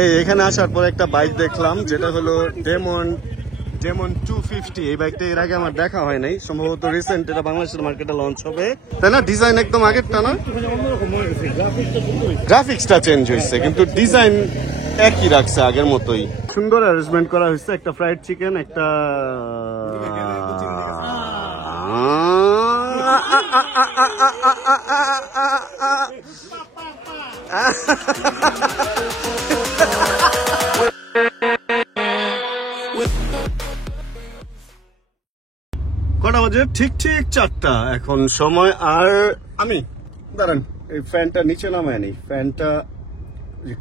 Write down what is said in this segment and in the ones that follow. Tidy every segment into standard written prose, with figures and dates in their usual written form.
এই এখানে আসার পর একটা বাইক দেখলাম যেটা হলো ডেমন 250। এই বাইকটা এর আগে আমার দেখা হয় নাই, সম্ভবত রিসেন্ট এটা বাংলাদেশের মার্কেটে লঞ্চ হবে, তাই না? ডিজাইন একদম আগেরটা না, গ্রাফিক্সটা চেঞ্জ হয়েছে কিন্তু ডিজাইন একই রাখছে আগের মতোই। সুন্দর অ্যারেঞ্জমেন্ট করা হয়েছে, একটা ফ্রাইড চিকেন, একটা কটা বাজে? ঠিক 4টা এখন সময়। আর আমি দাঁড়ান, এই ফ্যানটা নিচে নামায় নি। ফ্যানটা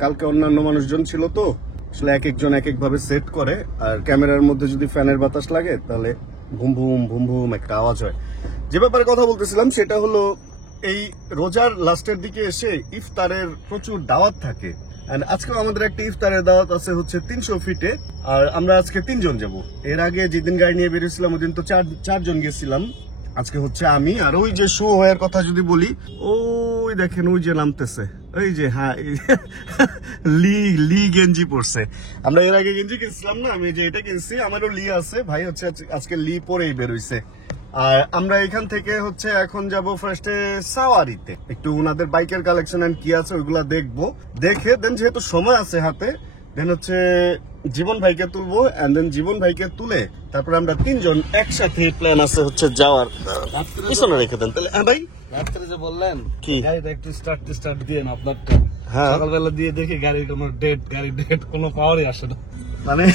কালকে অন্যান্য মানুষজন ছিল তো, আসলে এক একজন এক এক ভাবে সেট করে, আর ক্যামেরার মধ্যে যদি ফ্যানের বাতাস লাগে তাহলে ভুম ভুম ভুম ভুম একটা আওয়াজ হয়। যে ব্যাপারে কথা বলতেছিলাম সেটা হলো, এই রোজার লাস্টের দিকে এসে ইফতারের প্রচুর দাওয়াত থাকে। আজকেও আমাদের একটা ইফতারের দাওয়াত আছে হচ্ছে 300 ফিটে, আর আমরা আজকে 3 জন যাবো। এর আগে যেদিন গাড়ি নিয়ে বেরিয়েছিলাম ওই দিন তো 4 জন গেছিলাম। আজকে হচ্ছে আমি আর ওই যে শো হওয়ার কথা যদি বলি, ওই দেখেন ওই যে নামতেছে, ওই যে হ্যাঁ লি গেঞ্জি পরছে। আমরা এর আগে গেঞ্জি কিনছিলাম না, আমি যে এটা কিনছি আমারও লি আছে, ভাই হচ্ছে আজকে লি পরেই বেরোইছে। আর আমরা এখান থেকে হচ্ছে এখন যাব ফার্স্টে সাওয়ারিতে, একটু ওনাদের বাইকের কালেকশন এন্ড কি আছে ওইগুলা দেখবো, দেখে দেন যেহেতু সময় আছে হাতে, দেন হচ্ছে জীবন ভাইকে তুলবো, এন্ড দেন জীবন ভাইকে তুলে তারপরে আমরা 3 জন একসাথে প্ল্যান আছে হচ্ছে যাওয়ার। পিছনে রেখে দেন তাহলে। হ্যাঁ ভাই, রাত্রে যে বললেন কি গাড়িটা একটু স্টার্ট দিয়ে আপনারটা, হ্যাঁ সকালবেলা দিয়ে দেখি গাড়ির কোনো ডেট কোনো পাওয়ারই আসে না। মানে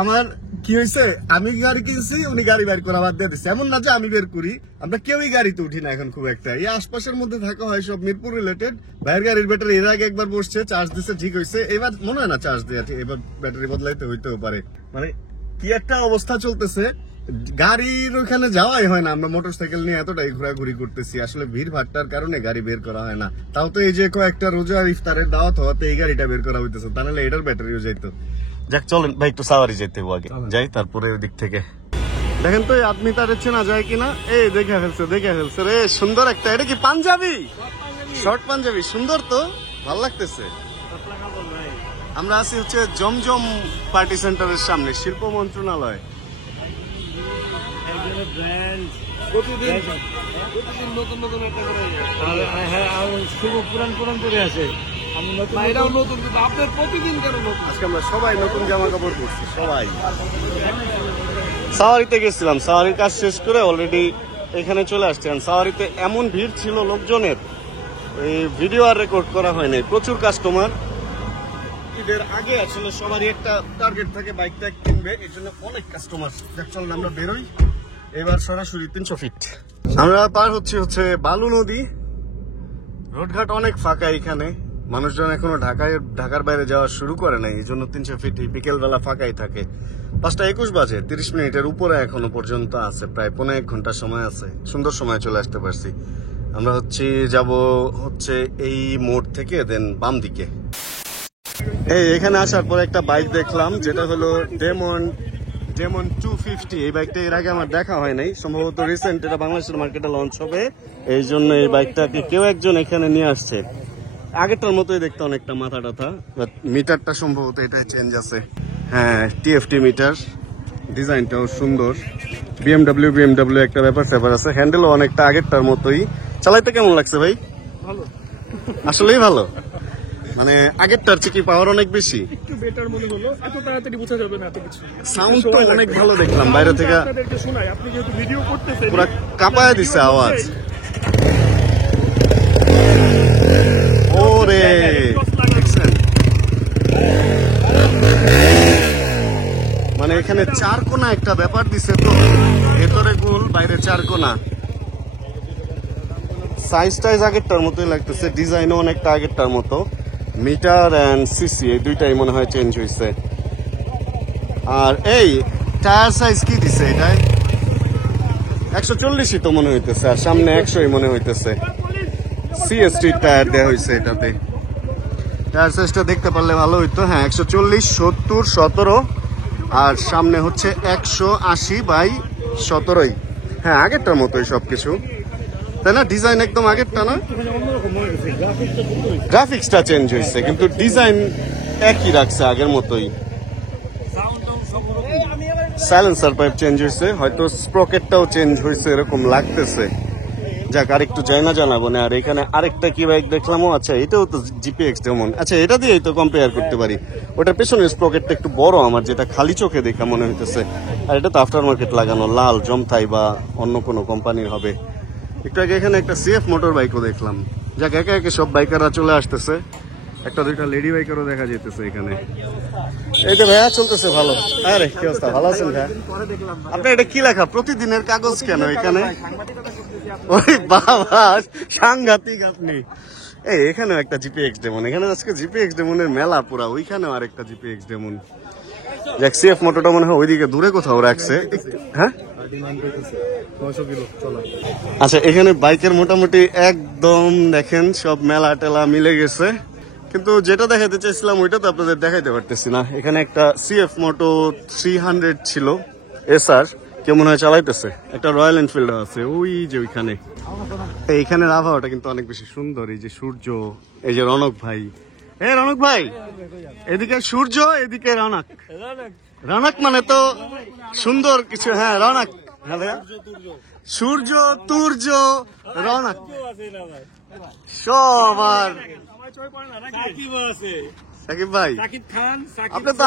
আমার কি হয়েছে, আমি গাড়ি কিনছি, উনি গাড়ি বের করে আবার দিয়ে দিচ্ছে। এমন না যে আমি বের করি, আমরা কেউই গাড়িতে উঠি না এখন খুব একটা। এই আশপাশের মধ্যে থাকা হয় সব মিরপুর রিলেটেড। ভাইয়ের গাড়ির ব্যাটারি এর আগে একবার বসছে, চার্জ দিচ্ছে, ঠিক হয়েছে। এবার মনে হয় না চার্জ দেওয়া, এবার ব্যাটারি বদলাইতে হইতেও পারে। মানে কি একটা অবস্থা চলতেছে, গাড়ির ওখানে যাওয়াই হয় না। আমরা মোটরসাইকেল নিয়ে এতটাই ঘোরাঘুরি করতেছি, আসলে ভিড় ভাট্টার কারণে গাড়ি বের করা হয় না। তাও তো এই যে কয়েকটা রোজা ইফতারের দাওয়াত হওয়াতে এই গাড়িটা বের করা হইতেছে, তা নাহলে এটার ব্যাটারিও যাইতো। যাক চলেন ভাই, একটু সাওয়ারি যেতে হবে আগে, যাই তারপরে ওই দিক থেকে দেখেন তো আপনি তার চেনা যায় কিনা। এই দেখে ফেলছে রে, সুন্দর একটা। এটা কি পাঞ্জাবি? শর্ট পাঞ্জাবি, সুন্দর তো, ভালো লাগতেছে। আমরা আছি হচ্ছে জমজম পার্টি সেন্টারের সামনে, শিল্প মন্ত্রণালয়। পুরান করে আছে, আজকে আমরা সবাই নতুন জামা কাপড় পরছি, সবাই। সাওয়ারিতে গেছিলাম, সাওয়ারির কাজ শেষ করে অলরেডি এখানে চলে আসছেন। সাওয়ারিতে এমন ভিড় ছিল লোকজনের, এই ভিডিও আর রেকর্ড করা হয়নি, প্রচুর কাস্টমার। ঈদের আগে আসলে সবারই একটা টার্গেট থাকে বাইকটা কিনবে, এই জন্য অনেক কাস্টমার। চলেন আমরা বেরোই এবার সরাসরি 300 ফিট। আমরা পার হচ্ছে বালু নদী। রোডঘাট অনেক ফাঁকা এখানে, মানুষজন এখনো ঢাকার বাইরে যাওয়া শুরু করে নাই, এই জন্য 300 ফিট বিকেল বেলা ফাঁকাই থাকে। 5:21 বাজে, 30 মিনিটের উপরে এখনো পর্যন্ত আছে, প্রায় 1.5 ঘন্টা সময় আছে। সুন্দর সময় চলে আসতে পারছি। আমরা যাব এই মোড় থেকে, দেন বাম দিকে। এই এখানে আসার পর একটা বাইক দেখলাম যেটা হলো ডেমন 250। এই বাইকটা এর আগে আমার দেখা হয় নাই, সম্ভবত রিসেন্ট এটা বাংলাদেশের মার্কেটে লঞ্চ হবে, এই জন্য এই বাইকটাকে কেউ একজন এখানে নিয়ে আসছে। আগেরটার মতোই দেখতে অনেকটা, মাথা টাথা, মিটারটা সম্ভবত এটাই চেঞ্জ আছে। হ্যাঁ, TFT মিটার, ডিজাইনটাও সুন্দর। BMW একটা ব্যাপার স্যাপার আছে। হ্যান্ডেলও অনেকটা আগেরটার মতোই। চালাইতে কেমন লাগছে ভাই? ভালো, আসলেই ভালো। মানে আগেরটার চেয়ে কি পাওয়ার অনেক বেশি? একটু বেটার মনে হলো, এত তাড়াতাড়ি বোঝা যাবে না এত কিছু। সাউন্ড তো অনেক ভালো দেখলাম বাইরে থেকে, আপনাদেরকে শোনাই, আপনি যেহেতু ভিডিও করতেছেন, পুরো কাঁপায় দিছে আওয়াজ। ওরে দেখছেন, মানে এখানে 4 কোনা একটা ব্যাপার দিছে তো, ভেতরে গোল বাইরে 4 কোনা। সাইজ আগেরটার মতোই লাগতেছে, ডিজাইনও অনেকটা আগেরটার মতো। মিটার এন্ড সিসি এই দুইটাই মনে হয় চেঞ্জ হয়েছে। আর এই টায়ার সাইজ কি দিছে এটাই? 140ই তো মনে হইতেছে, আর সামনে 100ই মনে হইতেছে। CST টায়ার দেওয়া হয়েছে এটাতে। টায়ার সাইজটা দেখতে পারলে ভালো হইতো। হ্যাঁ, 140, 70, 17, আর সামনে হচ্ছে 180/17। হ্যাঁ, আগেরটার মতোই সবকিছু, তাই না? ডিজাইন একদম আগেরটা না, গ্রাফিক্সটা চেঞ্জ হয়েছে কিন্তু ডিজাইন একই রাখছে আগের মতোই। সাইলেন্সার পাইপ চেঞ্জ হয়েছে, হয়তো স্প্রকেটটাও চেঞ্জ হয়েছে এরকম লাগতেছে। যাক, আরেকটু জানা জানাবো না। আর এখানে আরেকটা কি বাইক দেখলামও, আচ্ছা এটাও তো জিপিএক্স যেমন, আচ্ছা এটা দিয়েই তো কম্পেয়ার করতে পারি। ওটার পেছনের স্প্রকেটটা একটু বড় আমার, যেটা খালি চোখে দেখা মনে হইতেছে। আর এটা তো আফটার মার্কেট লাগানো, লাল জমথাই বা অন্য কোনো কোম্পানির হবে। একটু আগে এখানে একটা সিএফ মোটর বাইকও দেখলাম। যাক, একে একে সব বাইকাররা চলে আসতেছে। একটা দুইটা লেডি বাইকারও দেখা যেতেছে এখানে। এই তো ভাইয়া চলতেছে ভালো। আরে কি অবস্থা, ভালো আছেন ভাইয়া? আপনার এটা কি লেখা, প্রতিদিনের কাগজ কেন এখানে? ওই বাবা, সাংঘাতিক আপনি। এই এখানেও একটা জিপিএক্স ডেমন, এখানে আজকে জিপিএক্স ডেমনের মেলা পুরা। ওইখানেও আরেকটা জিপিএক্স ডেমন। যাক, সিএফ মোটরটা মনে হয় ওইদিকে দূরে কোথাও রাখছে। হ্যাঁ, আচ্ছা এখানে বাইকের মোটামুটি একদম দেখেন সব মেলা টেলা মিলে গেছে। কিন্তু যেটা দেখাতে চাইছিলাম ওইটা তো আপনাদের দেখাইতে পারতেছি না। এখানে একটা সিএফ মোটো 300 ছিল এসআর, কেউ মনে হয় চালাইতেছে। একটা রয়্যাল এনফিল্ড আছে ওই যে ওইখানে। এইখানের আবহাওয়াটা কিন্তু অনেক বেশি সুন্দর। এই যে সূর্য, এই যে রনক ভাই। রনক ভাই, এদিকে সূর্য, এদিকে রনক। রনক মানে তো সুন্দর কিছু। হ্যাঁ রনক, হ্যাঁ ভাইয়া, সূর্য তুর্য রনক সবার। সাকিব ভাই, আপনি তো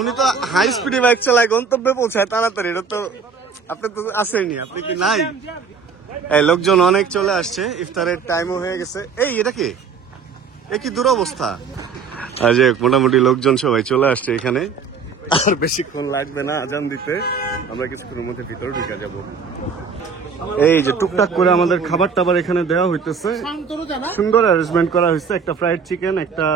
উনি তো হাই স্পিডে বাইক চালায়, গন্তব্যে পৌঁছায় তাড়াতাড়ি। এটা তো আপনি তো আসেননি, আপনি কি নাই? এই লোকজন অনেক চলে আসছে, ইফতারের টাইমও হয়ে গেছে। এই এটা কি, কি দুরবস্থা। আর যে মোটামুটি লোকজন সবাই চলে আসছে এখানে। আর বেশিক্ষণ লাগবে না আজান দিতে, আমরা কিছুক্ষণের মধ্যে ভিতরে ঢুকে যাব। এই যে টুকটাক করে আমাদের খাবার টাবার এখানে দেওয়া হইতেছে, সুন্দর অ্যারেঞ্জমেন্ট করা হয়েছে। একটা ফ্রাইড চিকেন, একটা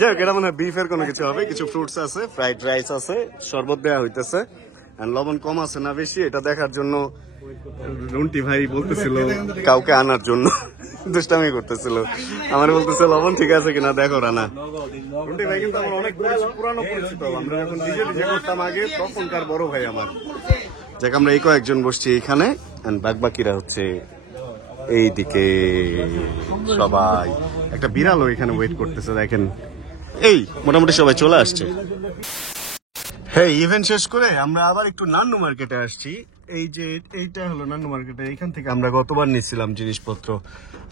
যাই হোক, এটা মনে হয় বিফের কোনো কিছু হবে। কিছু ফ্রুটস আছে, ফ্রাইড রাইস আছে, শরবত দেওয়া হইতেছে। লবণ কম আছে না বেশি এটা দেখার জন্য রুন্টি ভাই বলতেছিল কাউকে আনার জন্য, দুষ্টামি করতেছিল। আমার বলতেছে লবণ ঠিক আছে কিনা দেখো রানা। রুন্টি ভাই কিন্তু আমার অনেক পুরানো পরিচিত, আমরা যখন ডিজে করতাম আগে তখনকার বড় ভাই আমার। যাক, আমরা এই কয়েকজন বসছি এইখানে, বাকিরা হচ্ছে এইদিকে সবাই। একটা বিড়ালও এখানে ওয়েট করতেছে দেখেন। এই মোটামুটি সবাই চলে আসছে। হ্যাঁ, ইভেন্ট শেষ করে আমরা আবার একটু নান্নু মার্কেটে আসছি। এই যে এইটা হলো নান্নু মার্কেটে, এখান থেকে আমরা গতবার নিয়েছিলাম জিনিসপত্র।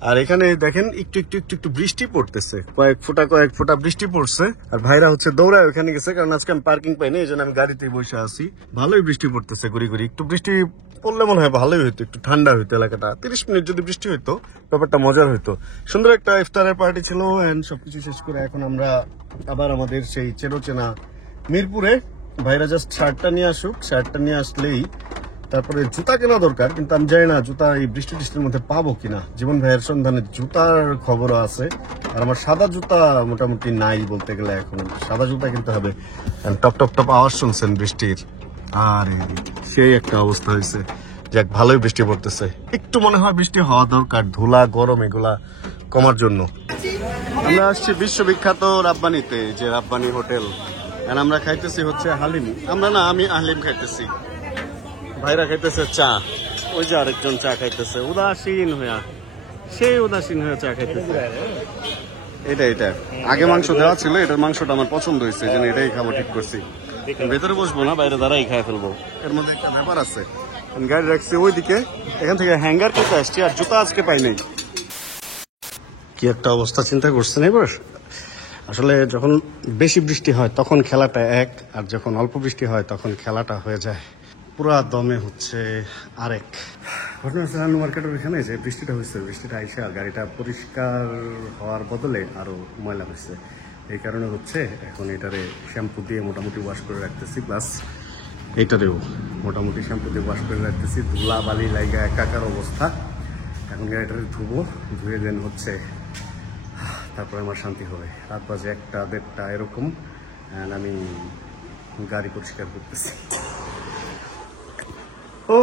আর এখানে দেখেন একটু একটু একটু একটু বৃষ্টি পড়তেছে, কয়েক ফোঁটা বৃষ্টি পড়ছে। আর ভাইরা হচ্ছে দৌড়ায় ওখানে গেছে, কারণ আজকে আমি পার্কিং পাইনি, এই জন্য আমি গাড়িতেই বসে আছি। ভালোই বৃষ্টি পড়তেছে গুড়ি গুড়ি। একটু বৃষ্টি পড়লে মনে হয় ভালোই হইতো, একটু ঠান্ডা হইতো এলাকাটা। 30 মিনিট যদি বৃষ্টি হইতো ব্যাপারটা মজার হইতো। সুন্দর একটা ইফতারের পার্টি ছিল। এন্ড সবকিছু শেষ করে এখন আমরা আবার আমাদের সেই চেনা মিরপুরে। ভাইরা জাস্ট শার্টটা নিয়ে আসুক, শার্টটা নিয়ে আসলেই তারপরে জুতা কেনা দরকার। কিন্তু আমি জানি না জুতা এই বৃষ্টি টিষ্টির মধ্যে পাবো কিনা। জীবন ভাইয়ের সন্ধানে জুতার খবরও আছে। আর আমার সাদা জুতা মোটামুটি নাই বলতে গেলে, এখন সাদা জুতা কিনতে হবে। টপ টপ টপ আওয়াজ শুনছেন বৃষ্টির, আর সেই একটা অবস্থা হয়েছে। যাক, ভালোই বৃষ্টি পড়তেছে। একটু মনে হয় বৃষ্টি হওয়া দরকার, ধুলা গরম এগুলা কমার জন্য। আমরা আসছি বিশ্ববিখ্যাত রাব্বানিতে, যে রাব্বানি হোটেল। আমরা খাইতেছি হচ্ছে হালিম। আমি হালিম খাইতেছি, ভাইরা খাইতেছে চা। ওই যে আরেকজন চা খাইতেছে উদাসীন হয়ে চা খাইতেছে। এটা আগে মাংস দেওয়া ছিল, এটার মাংসটা আমার পছন্দ হয়েছে, যেন এটাই খাবো ঠিক করছি। ভেতরে বসবো না, বাইরে দাঁড়াই খাই ফেলবো। এর মধ্যে একটা ব্যাপার আছে, গাড়ি রাখছি ওইদিকে। এখান থেকে হ্যাঙ্গার করতে আসছি, আর জুতা আজকে পাই নাই। কি একটা অবস্থা চিন্তা করছেন এবার। আসলে যখন বেশি বৃষ্টি হয় তখন খেলাটা এক, আর যখন অল্প বৃষ্টি হয় তখন খেলাটা হয়ে যায় পুরা দমে হচ্ছে আরেক। ঘটনা হচ্ছে নান্নু মার্কেটের এখানে যে বৃষ্টিটা হয়েছে, বৃষ্টিটা আইসা গাড়িটা পরিষ্কার হওয়ার বদলে আরো ময়লা হয়েছে। এই কারণে হচ্ছে এখন এটারে শ্যাম্পু দিয়ে মোটামুটি ওয়াশ করে রাখতেছি, প্লাস এইটারেও মোটামুটি শ্যাম্পু দিয়ে ওয়াশ করে রাখতেছি। ধুলা বালি লাইগা একাকার অবস্থা। এখন গাড়িটারে ধুয়ে দেন হচ্ছে, তারপরে আমার শান্তি হবে। রাত বাজে 1টা 1:30 এরকম, আমি গাড়ি পরিষ্কার করতেছি। ও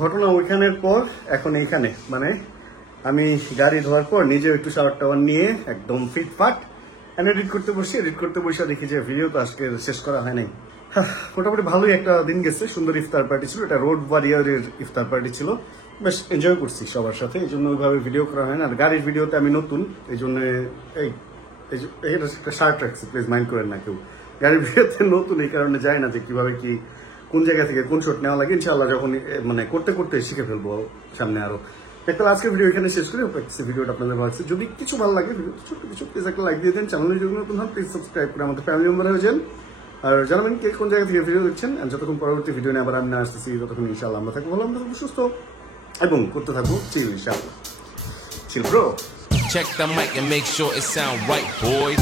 ঘটনা ওইখানের পর এখন এইখানে, মানে আমি গাড়ি ধোয়ার পর নিজে একটু শাওয়ার টাওয়ার নিয়ে একদম ফিটফাট এডিট করতে বসে দেখি যে ভিডিও তো আজকে শেষ করা হয় নাই। মোটামুটি ভালোই একটা দিন গেছে, সুন্দর ইফতার পার্টি ছিল, এটা রোড ওয়ারিয়রের ইফতার পার্টি ছিল, বেশ এনজয় করছি সবার সাথে, এই জন্য ওইভাবে ভিডিও করা হয় না। আর গাড়ির ভিডিওতে আমি নতুন, এই জন্য একটা শার্ট রাখছি, প্লিজ মাইন্ড করেন না কেউ। গাড়ির ভিডিওতে নতুন এই কারণে যায় না যে কিভাবে কি কোন জায়গা থেকে কোন শট নেওয়া লাগে, ইনশাআল্লাহ যখন মানে করতে করতে শিখে ফেলবো সামনে আরো। তাহলে আজকে ভিডিও এখানে শেষ করি। ভিডিওটা আপনাদের ভালো লাগছে, যদি কিছু ভালো লাগে ভিডিওতে ছোট্ট কিছু প্লিজ একটা লাইক দিয়ে দেন, চ্যানেলে যদি নতুন হন প্লিজ সাবস্ক্রাইব করে আমাদের ফ্যামিলি মেম্বার হয়ে যান। আর জানাবেন কে কোন জায়গা থেকে ভিডিও দেখছেন। যতক্ষণ পরবর্তী ভিডিও নিয়ে আবার আমি আসতেছি, ততক্ষণ ইনশাআল্লাহ আমরা থাকবো ভালো, আমরা থাকবো সুস্থ এবং করতে থাকবো চিল, ইনশাআল্লাহ। Chill bro. Check the mic and make sure it sound right, boys.